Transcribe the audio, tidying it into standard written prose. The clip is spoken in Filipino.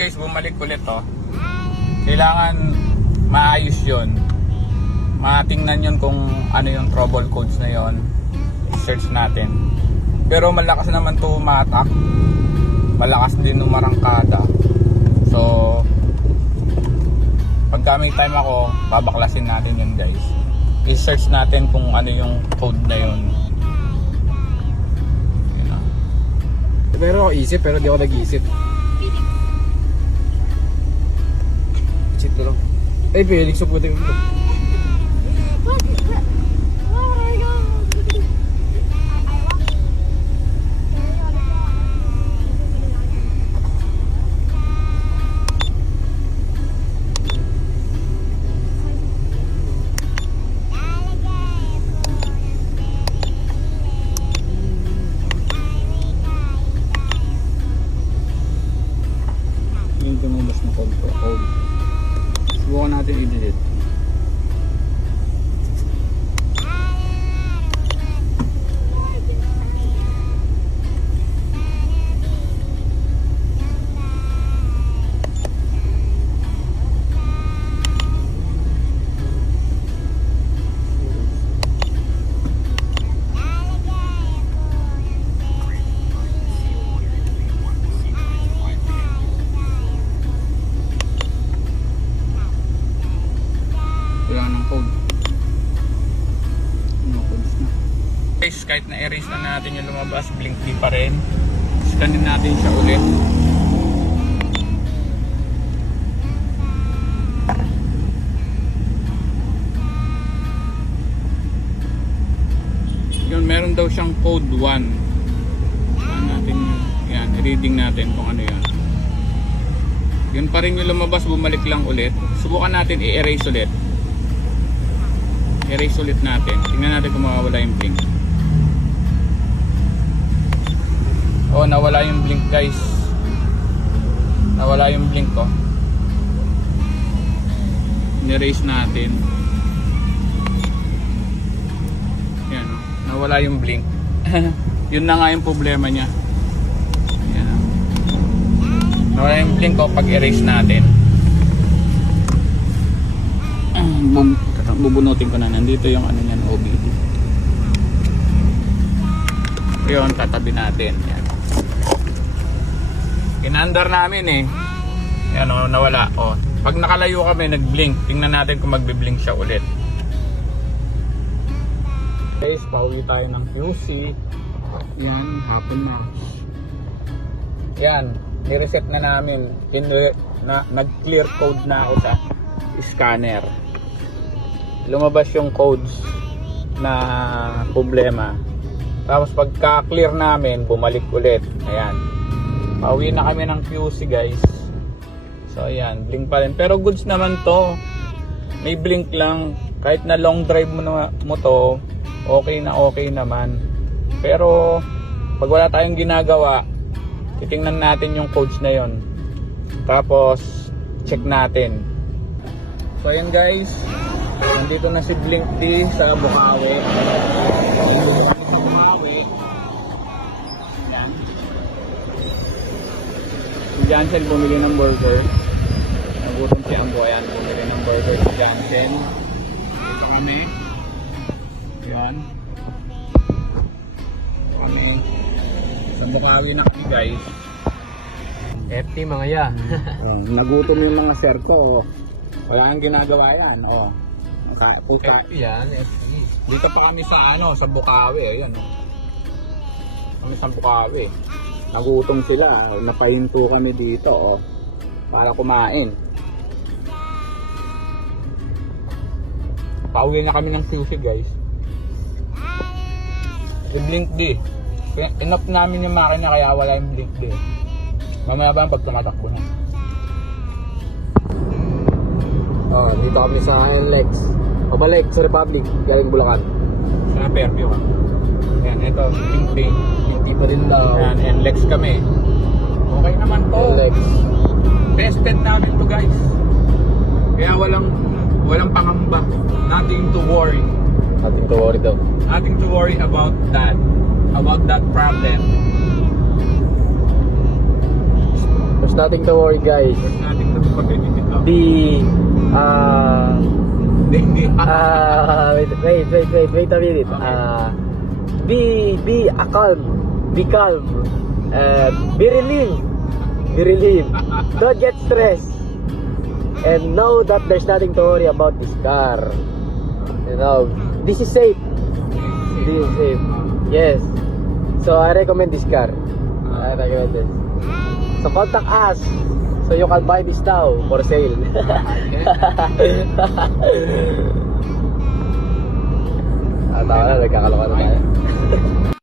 Guys, bumalik ulit to. Kailangan maayos yun. Matingnan yun kung ano yung trouble codes na yun. I-search natin. Pero malakas naman to umatak. Malakas din umarangkada. So pagka may time ako, babaklasin natin yun guys. I-search natin kung ano yung code na yun. Yun na. Pero ako isip, pero di ako nag-iisip. Cheat na lang. Ay, Felix, so puting ito. Yung tumabas na code. Subukan natin i-delete. Wala ng code. No codes na. Guys, kahit na erase na natin yung lumabas, blink di pa rin. Scanin natin siya ulit. Yun, meron daw siyang code 1. Saan natin yun? Yan, reading natin kung ano yun. Yun pa rin yung lumabas, bumalik lang ulit. Subukan natin i-erase ulit. Erase ulit natin. Tingnan natin kung mawawala yung blink. Oh, nawala yung blink guys. Nawala yung blink ko. Erase natin. Yan oh. Nawala yung blink. Yun na nga yung problema niya. Yan oh. Nawala yung blink ko pag erase natin. Bubunutin ko na. Nandito yung ano yan, OBD. Yun, tatabi natin. Yan. Inandar namin eh. Yan o, nawala. O, pag nakalayo kami, nag-blink. Tingnan natin kung magbe-blink siya ulit. Guys, pauwi tayo ng QC. Yan, hapon na. Yan, ni-reset na namin. Nag-clear code na ako sa scanner. Lumabas yung codes na problema. Tapos pagka clear namin, bumalik ulit. Ayan. Pauwi na kami ng QC guys. So ayan, blink pa rin. Pero goods naman to. May blink lang. Kahit na long drive mo to, okay na okay naman. Pero pag wala tayong ginagawa, titingnan natin yung codes na yon. Tapos check natin. So ayan guys. Nandito na si Blink D sa Bukawi. Yan. Si Jansen bumili ng burger. Nagutom si Ambo. Ayan, bumili ng burger si Jansen. Dito kami. Yan. Dito kami. Sa Bukawi na kami guys. FT mga ya. Nagutom yung mga sir ko. Wala kang ginagawa yan. Yan, FT. Dito pa kami sa sa Bukawi, ayan oh. Kami sa Bukawi. Nagutom sila, napahinto kami dito oh para kumain. Pauwi na kami ng sushi guys. I-blink D. Enough namin yung makina kaya wala yung blink D. Mamaya ba pag tumatakbo na? Oh, dito kami sa NLEX. Pabalik sa Republic, galing Bulacan. Sa Fairview ka. Ayan, ito, blink D. Hindi pa rin daw. Ayan, NLEX kami. Okay naman to. NLEX. Tested namin to guys. Kaya walang pangamba. Nothing to worry. Nothing to worry daw. Nothing to worry about that problem. There's nothing to worry, guys. There's nothing to worry. Be, Hindi. wait a minute. Be calm. Be calm. Be relieved. Be relieved. Don't get stressed. And know that there's nothing to worry about this car. You know, this is safe. This is safe. Yes. So I recommend this car. I recommend this. So contact us. So you can buy this now for sale. Tama na, nagkakaloka na tayo.